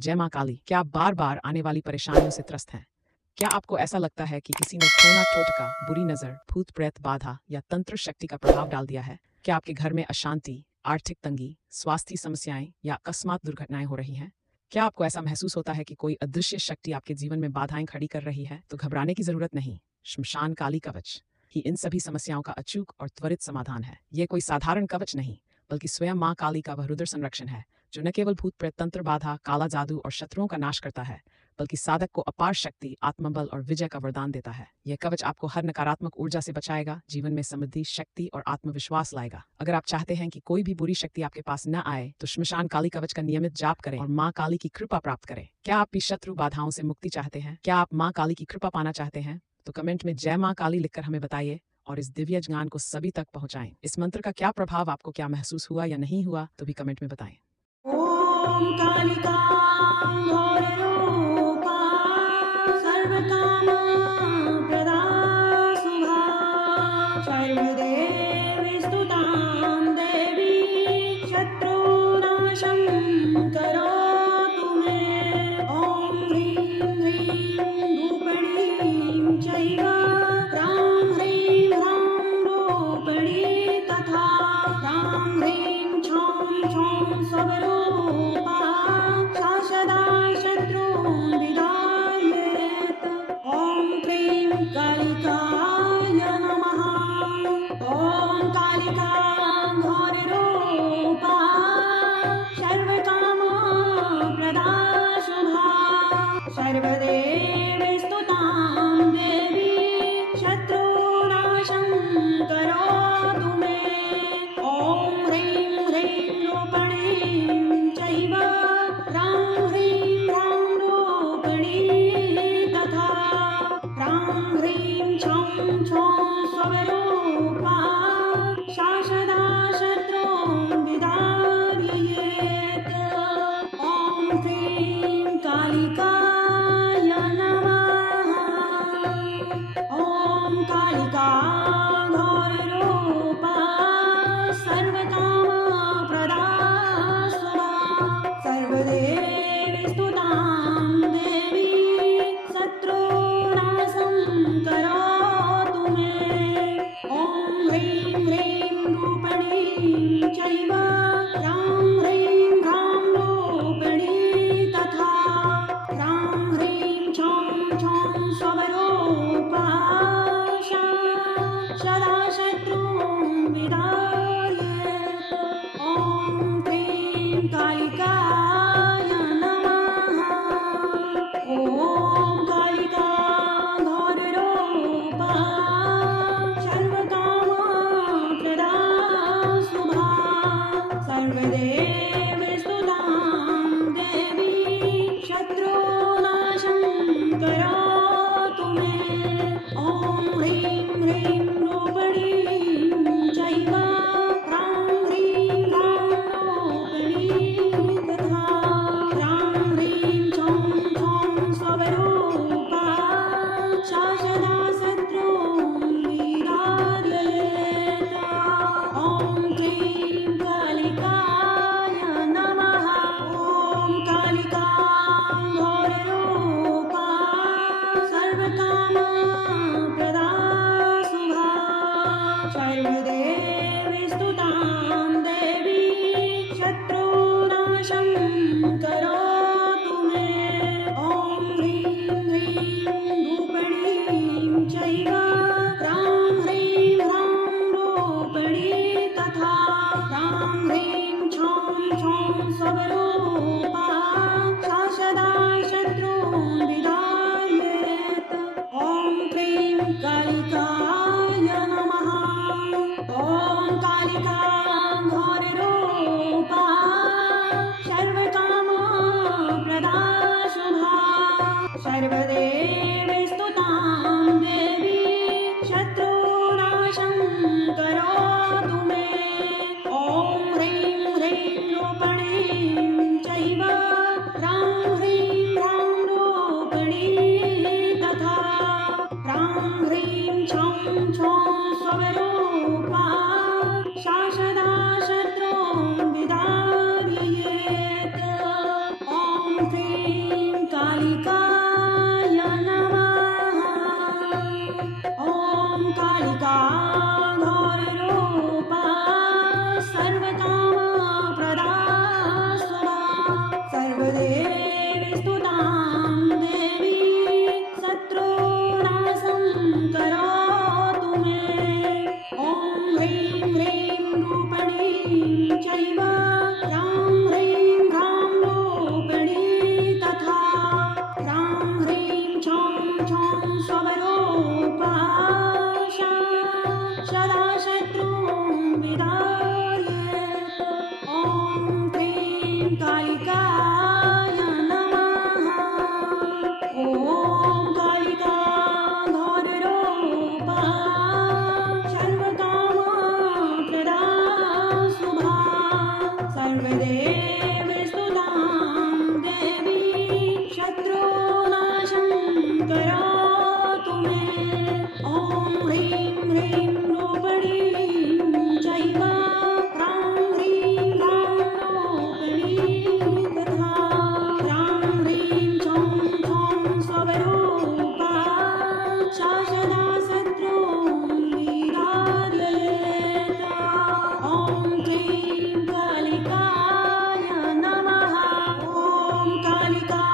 जय माँ काली। क्या आप बार बार आने वाली परेशानियों से त्रस्त हैं? क्या आपको ऐसा लगता है कि किसी ने टोना टोटका, बुरी नजर, भूत प्रेत बाधा या तंत्र शक्ति का प्रभाव डाल दिया है? क्या आपके घर में अशांति, आर्थिक तंगी, स्वास्थ्य समस्याएं या अकस्मात दुर्घटनाएं हो रही हैं? क्या आपको ऐसा महसूस होता है कि कोई अदृश्य शक्ति आपके जीवन में बाधाएं खड़ी कर रही है? तो घबराने की जरूरत नहीं। श्मशान काली कवच ही इन सभी समस्याओं का अचूक और त्वरित समाधान है। ये कोई साधारण कवच नहीं, बल्कि स्वयं माँ काली का वह रुद्र संरक्षण है जो न केवल भूत प्रेत, तंत्र बाधा, काला जादू और शत्रुओं का नाश करता है, बल्कि साधक को अपार शक्ति, आत्मबल और विजय का वरदान देता है। यह कवच आपको हर नकारात्मक ऊर्जा से बचाएगा, जीवन में समृद्धि, शक्ति और आत्मविश्वास लाएगा। अगर आप चाहते हैं कि कोई भी बुरी शक्ति आपके पास न आए, तो श्मशान काली कवच का नियमित जाप करें और माँ काली की कृपा प्राप्त करें। क्या आप भी शत्रु बाधाओं से मुक्ति चाहते हैं? क्या आप माँ काली की कृपा पाना चाहते हैं? तो कमेंट में जय माँ काली लिखकर हमें बताइए और इस दिव्य ज्ञान को सभी तक पहुंचाएं। इस मंत्र का क्या प्रभाव आपको क्या महसूस हुआ या नहीं हुआ, तो भी कमेंट में बताएं। ओम कालिका घोररूपा सर्वकाम प्रदा शुभा सर्वदेव स्तुतां देवी शत्रुनाशं करोतु मे। ओम ह्रीं ह्रीं रूपणीं चैव ह्रां ह्रीं ह्रां रूपणी तथा ह्रां ह्रीं छौं छौं स्वरूपा शासदा शत्रून् विदारयेत्। ओम क्लीं कालिकाय नमः। ओम कालिका घोररूपा सर्वकाम प्रदा शुभा सर्वदेव स्तुतां देवी शत्रुनाशं करोतु मे। ओम ह्रीं ह्रीं रूपणीं चैव ह्रां ह्रीं ह्रां रूपणी तथा ह्रां ह्रीं छौं छौं स्वरूपा शासदा शत्रून् विदारयेत्। ओम क्लीं कालिकाय नमः। ओम कालिका घोररूपा सर्वकाम प्रदा शुभा सर्वदेव स्तुतां देवी शत्रुनाशं करोतु मे। ओम ह्रीं ह्रीं रूपणीं चैव ह्रां ह्रीं ह्रां रूपणी तथा ह्रां कालिकाय नमः। ॐ कालिका घोररूपा सर्वकामप्रदा स्वधा सर्वदेव स्तुतां देवी शत्रुनाशं करोतु मे। ॐ ह्रीं ह्रीं रूपिणीं चैव ह्रां ह्रीं ह्रां रूपिणी तथा ह्रां ह्रीं छौं छौं स्वरूपा सदा शत्रुं विदारयेत्। ॐ क्लीं कालिकाय नमः। ॐ कालिका घोररूपा सर्वकामप्रदा शुभा सर्वदेव स्तुतां देवी शत्रुनाशं करोतु मे। ॐ ह्रीं ह्रीं रूपिणीं चैव ह्रां ह्रीं ह्रां रूपिणी तथा ह्रां ह्रीं छौं छौं स्वरूपा सदा शत्रुं विदारयेत्। ॐ क्लीं कालिकाय नमः। ॐ कालिका